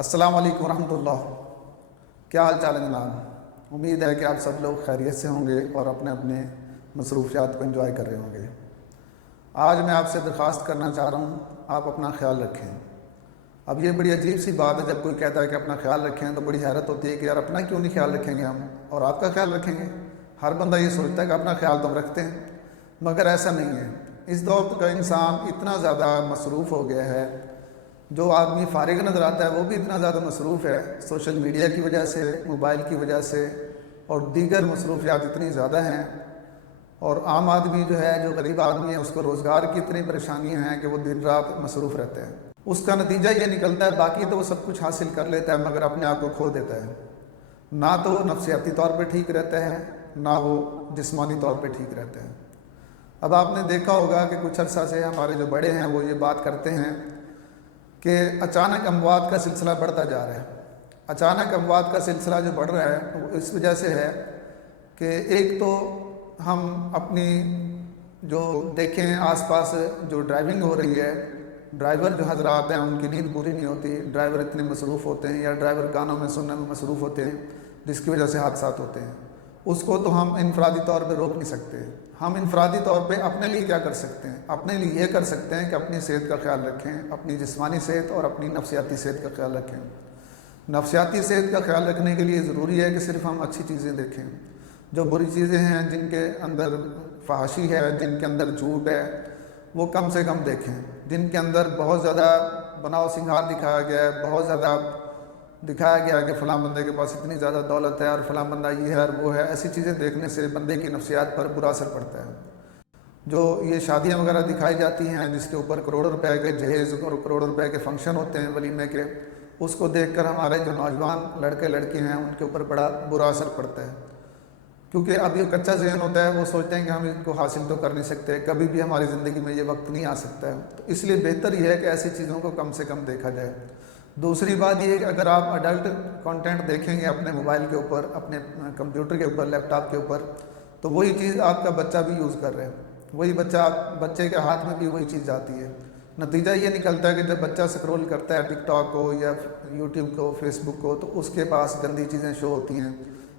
السلام علیکم ورحمۃ اللہ۔ کیا حال چال ہے جناب؟ امید ہے کہ آپ سب لوگ خیریت سے ہوں گے اور اپنے اپنے مصروفیات کو انجوائے کر رہے ہوں گے۔ آج میں آپ سے درخواست کرنا چاہ رہا ہوں، آپ اپنا خیال رکھیں۔ اب یہ بڑی عجیب سی بات ہے، جب کوئی کہتا ہے کہ اپنا خیال رکھیں تو بڑی حیرت ہوتی ہے کہ یار اپنا کیوں نہیں خیال رکھیں گے ہم، اور آپ کا خیال رکھیں گے؟ ہر بندہ یہ سوچتا ہے کہ اپنا خیال تو ہم رکھتے ہیں، مگر ایسا نہیں ہے۔ اس دور کا انسان اتنا زیادہ مصروف ہو گیا ہے، جو آدمی فارغ نظر آتا ہے وہ بھی اتنا زیادہ مصروف ہے سوشل میڈیا کی وجہ سے، موبائل کی وجہ سے، اور دیگر مصروفیات اتنی زیادہ ہیں۔ اور عام آدمی جو ہے، جو غریب آدمی ہے، اس کو روزگار کی اتنی پریشانیاں ہیں کہ وہ دن رات مصروف رہتے ہیں۔ اس کا نتیجہ یہ نکلتا ہے، باقی تو وہ سب کچھ حاصل کر لیتا ہے مگر اپنے آپ کو کھو دیتا ہے۔ نہ تو وہ نفسیاتی طور پہ ٹھیک رہتا ہے، نہ وہ جسمانی طور پہ ٹھیک رہتا ہے۔ اب آپ نے دیکھا ہوگا کہ کچھ عرصہ سے ہمارے جو بڑے ہیں وہ یہ بات کرتے ہیں کہ اچانک اموات کا سلسلہ بڑھتا جا رہا ہے۔ اچانک اموات کا سلسلہ جو بڑھ رہا ہے وہ اس وجہ سے ہے کہ ایک تو ہم اپنی جو دیکھیں آس پاس جو ڈرائیونگ ہو رہی ہے، ڈرائیور جو حضرات ہیں ان کی نیند پوری نہیں ہوتی، ڈرائیور اتنے مصروف ہوتے ہیں، یا ڈرائیور گانوں میں سننے میں مصروف ہوتے ہیں جس کی وجہ سے حادثات ہوتے ہیں۔ اس کو تو ہم انفرادی طور پہ روک نہیں سکتے۔ ہم انفرادی طور پہ اپنے لیے کیا کر سکتے ہیں؟ اپنے لیے یہ کر سکتے ہیں کہ اپنی صحت کا خیال رکھیں، اپنی جسمانی صحت اور اپنی نفسیاتی صحت کا خیال رکھیں۔ نفسیاتی صحت کا خیال رکھنے کے لیے ضروری ہے کہ صرف ہم اچھی چیزیں دیکھیں۔ جو بری چیزیں ہیں، جن کے اندر فحاشی ہے، جن کے اندر جھوٹ ہے، وہ کم سے کم دیکھیں۔ جن کے اندر بہت زیادہ بناؤ سنگھار دکھایا گیا ہے، بہت زیادہ دکھایا گیا ہے کہ فلاں بندے کے پاس اتنی زیادہ دولت ہے اور فلاں بندہ یہ ہے اور وہ ہے، ایسی چیزیں دیکھنے سے بندے کی نفسیات پر برا اثر پڑتا ہے۔ جو یہ شادیاں وغیرہ دکھائی جاتی ہیں جس کے اوپر کروڑوں روپے کے جہیز اور کروڑوں روپے کے فنکشن ہوتے ہیں ولیمے کے، اس کو دیکھ کر ہمارے جو نوجوان لڑکے لڑکی ہیں ان کے اوپر بڑا برا اثر پڑتا ہے، کیونکہ اب یہ کچا ذہن ہوتا ہے، وہ سوچتے ہیں کہ ہم ان کو حاصل تو کر نہیں سکتے، کبھی بھی ہماری زندگی میں یہ وقت نہیں آ سکتا ہے۔ تو اس لیے بہتر یہ ہے کہ ایسی چیزوں کو کم سے کم دیکھا جائے۔ دوسری بات یہ ہے کہ اگر آپ اڈلٹ کنٹینٹ دیکھیں گے اپنے موبائل کے اوپر، اپنے کمپیوٹر کے اوپر، لیپ ٹاپ کے اوپر، تو وہی چیز آپ کا بچہ بھی یوز کر رہا ہے، وہی بچے کے ہاتھ میں بھی وہی چیز جاتی ہے۔ نتیجہ یہ نکلتا ہے کہ جب بچہ سکرول کرتا ہے ٹک ٹاک کو یا یوٹیوب کو، فیس بک کو، تو اس کے پاس گندی چیزیں شو ہوتی ہیں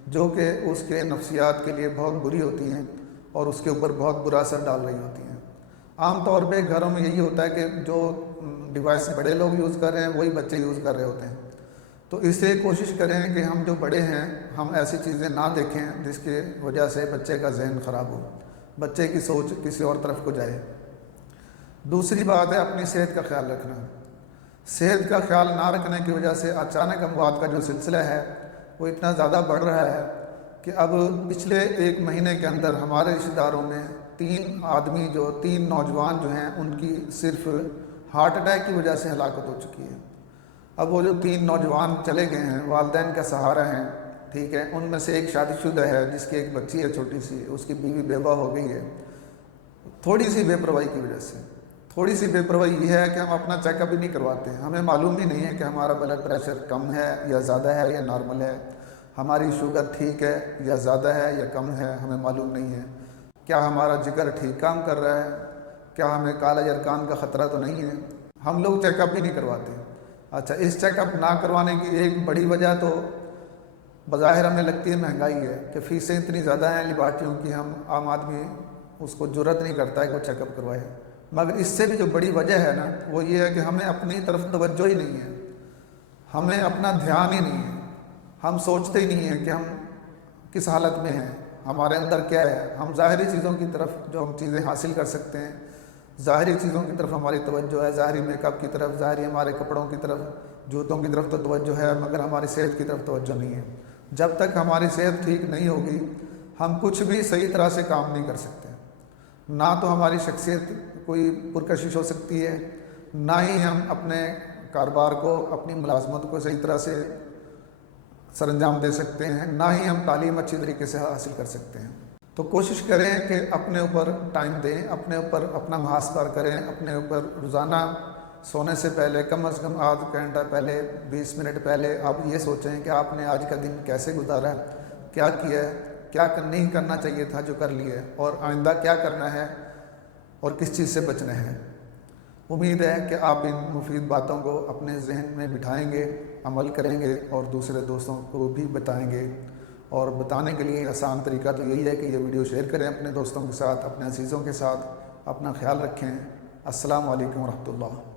جو کہ اس کے نفسیات کے لیے بہت بری ہوتی ہیں اور اس کے اوپر بہت برا اثر ڈال رہی ہوتی ہیں۔ عام طور پہ گھروں میں یہی ہوتا ہے کہ جو ڈیوائس بڑے لوگ یوز کر رہے ہیں وہی بچے یوز کر رہے ہوتے ہیں۔ تو اس سے کوشش کریں کہ ہم جو بڑے ہیں ہم ایسی چیزیں نہ دیکھیں جس کی وجہ سے بچے کا ذہن خراب ہو، بچے کی سوچ کسی اور طرف کو جائے۔ دوسری بات ہے اپنی صحت کا خیال رکھنا۔ صحت کا خیال نہ رکھنے کی وجہ سے اچانک اموات کا جو سلسلہ ہے وہ اتنا زیادہ بڑھ رہا ہے کہ اب پچھلے 1 مہینے کے اندر ہمارے رشتہ داروں میں 3 نوجوان جو ہیں ان کی صرف ہارٹ اٹیک کی وجہ سے ہلاکت ہو چکی ہے۔ اب وہ جو 3 نوجوان چلے گئے ہیں، والدین کا سہارا ہیں، ٹھیک ہے، ان میں سے ایک شادی شدہ ہے جس کی ایک بچی ہے چھوٹی سی، اس کی بیوی بیوہ ہو گئی ہے، تھوڑی سی بے پرواہی کی وجہ سے۔ تھوڑی سی بے پرواہی یہ ہے کہ ہم اپنا چیک اپ ہی نہیں کرواتے، ہمیں معلوم ہی نہیں ہے کہ ہمارا بلڈ پریشر کم ہے یا زیادہ ہے یا نارمل ہے، ہماری شوگر ٹھیک ہے یا زیادہ ہے یا کم ہے، ہمیں معلوم نہیں ہے، کیا ہمارا جگر ٹھیک کام کر رہا ہے، کیا ہمیں کالا یرقان کا خطرہ تو نہیں ہے، ہم لوگ چیک اپ ہی نہیں کرواتے۔ اچھا، اس چیک اپ نہ کروانے کی ایک بڑی وجہ تو بظاہر ہمیں لگتی ہے مہنگائی ہے، کہ فیسیں اتنی زیادہ ہیں لیبارٹریوں کی، ہم عام آدمی اس کو جرت نہیں کرتا ہے کہ وہ چیک اپ کروائے۔ مگر اس سے بھی جو بڑی وجہ ہے نا وہ یہ ہے کہ ہمیں اپنی طرف توجہ ہی نہیں ہے، ہمیں اپنا دھیان ہی نہیں ہے، ہم سوچتے ہی نہیں ہیں کہ ہم کس حالت میں ہیں، ہمارے اندر کیا ہے۔ ہم ظاہری چیزوں کی طرف جو ہم چیزیں حاصل کر سکتے ہیں، ظاہری چیزوں کی طرف ہماری توجہ ہے، ظاہری میک اپ کی طرف، ظاہری ہمارے کپڑوں کی طرف، جوتوں کی طرف تو توجہ ہے، مگر ہماری صحت کی طرف توجہ نہیں ہے۔ جب تک ہماری صحت ٹھیک نہیں ہوگی ہم کچھ بھی صحیح طرح سے کام نہیں کر سکتے، نہ تو ہماری شخصیت کوئی پرکشش ہو سکتی ہے، نہ ہی ہم اپنے کاروبار کو، اپنی ملازمت کو صحیح طرح سے سر انجام دے سکتے ہیں، نہ ہی ہم تعلیم اچھی طریقے سے حاصل کر سکتے ہیں۔ تو کوشش کریں کہ اپنے اوپر ٹائم دیں، اپنے اوپر اپنا محاسبہ کریں، اپنے اوپر روزانہ سونے سے پہلے کم از کم آدھ گھنٹہ پہلے، 20 منٹ پہلے آپ یہ سوچیں کہ آپ نے آج کا دن کیسے گزارا ہے، کیا کیا ہے، کیا نہیں کرنا چاہیے تھا جو کر لیا ہے، اور آئندہ کیا کرنا ہے اور کس چیز سے بچنا ہے۔ امید ہے کہ آپ ان مفید باتوں کو اپنے ذہن میں بٹھائیں گے، عمل کریں گے اور دوسرے دوستوں کو بھی بتائیں گے۔ اور بتانے کے لیے آسان طریقہ تو یہی ہے کہ یہ ویڈیو شیئر کریں اپنے دوستوں کے ساتھ، اپنے عزیزوں کے ساتھ۔ اپنا خیال رکھیں۔ السلام علیکم ورحمۃ اللہ۔